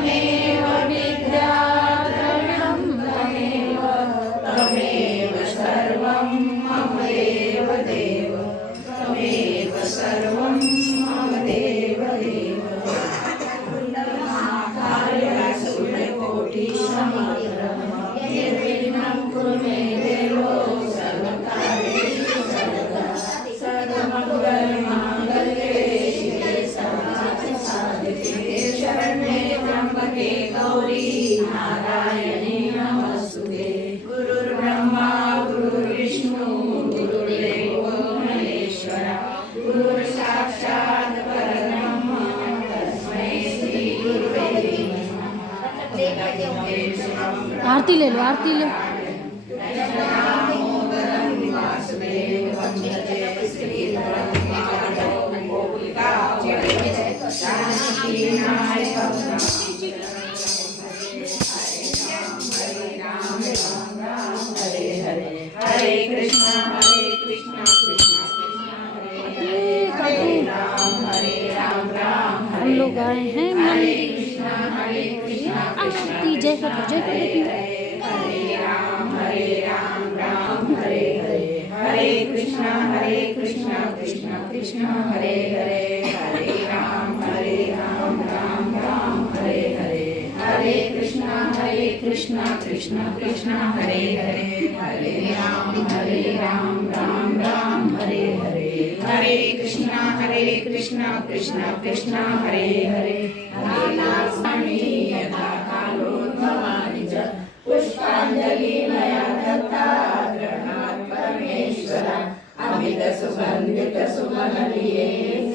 त्वमेव विद्याद्रविणं त्वमेव त्वमेव सर्वं मम देव देव त्वमेव सर्वं मम देव देव सूर्यकोटिसमप्रभ निर्विघ्नं कुरु मे देवो सर्वकार्येषु सर्वदा सर्वमङ्गलमाङ्गल्ये शिवे सर्वार्थसाधिके शरण्ये त्र्यम्बके गौरी नारायणे नमोस्तुते गुरुर्ब्रह्मा गुरुर्विष्णु गुरुर्देवो महेश्वरा गुरुर्साक्षात् परब्रह्म तस्मै श्री गुरुवे नमः। आरती ले लो, आरती ले। हरे कृष्णा कृष्णा कृष्णा हरे राम राम राम हम लोग आए हैं हरे कृष्णा आरती जय कर हरे राम राम हरे हरे हरे कृष्णा कृष्णा कृष्णा हरे हरे हरे राम राम राम हरे हरे हरे कृष्णा कृष्णा कृष्णा हरे हरे हरे राम राम राम हरे हरे हरे कृष्णा कृष्णा कृष्णा हरे हरे नानास्मि यथा कालोद्भवानि च पुष्पाञ्जलि मया दत्ता गृहात् परमेश्वरा अमित सुगन्धित सुमन लिए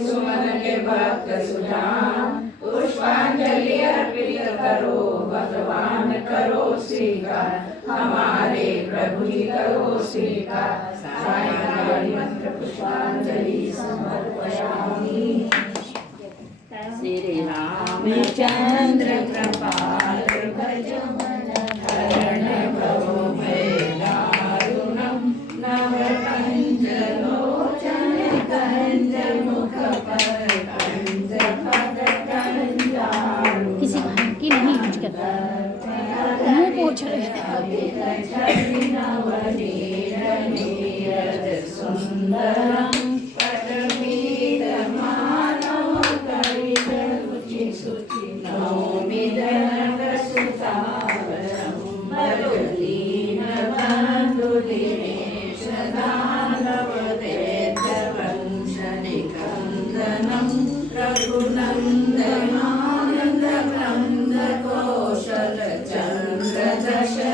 सुमन के भक्त सुजान पुष्पांजलि अर्पित करो भगवान करो स्वीकार हमारे प्रभु जी करो स्वीकार सायंकाल मंत्र पुष्पांजलि समर्पयामि श्री रामचंद्र कृपाल भज मन हरण भव भय दारुणं नव कंज लोचन कंज मुख पर कंज पद कंजालु किसी भाई की नहीं यूज करता, मुंह पोछ रहे। सुंदरं पदवीतमानव कवितरुचि सुचि नौमि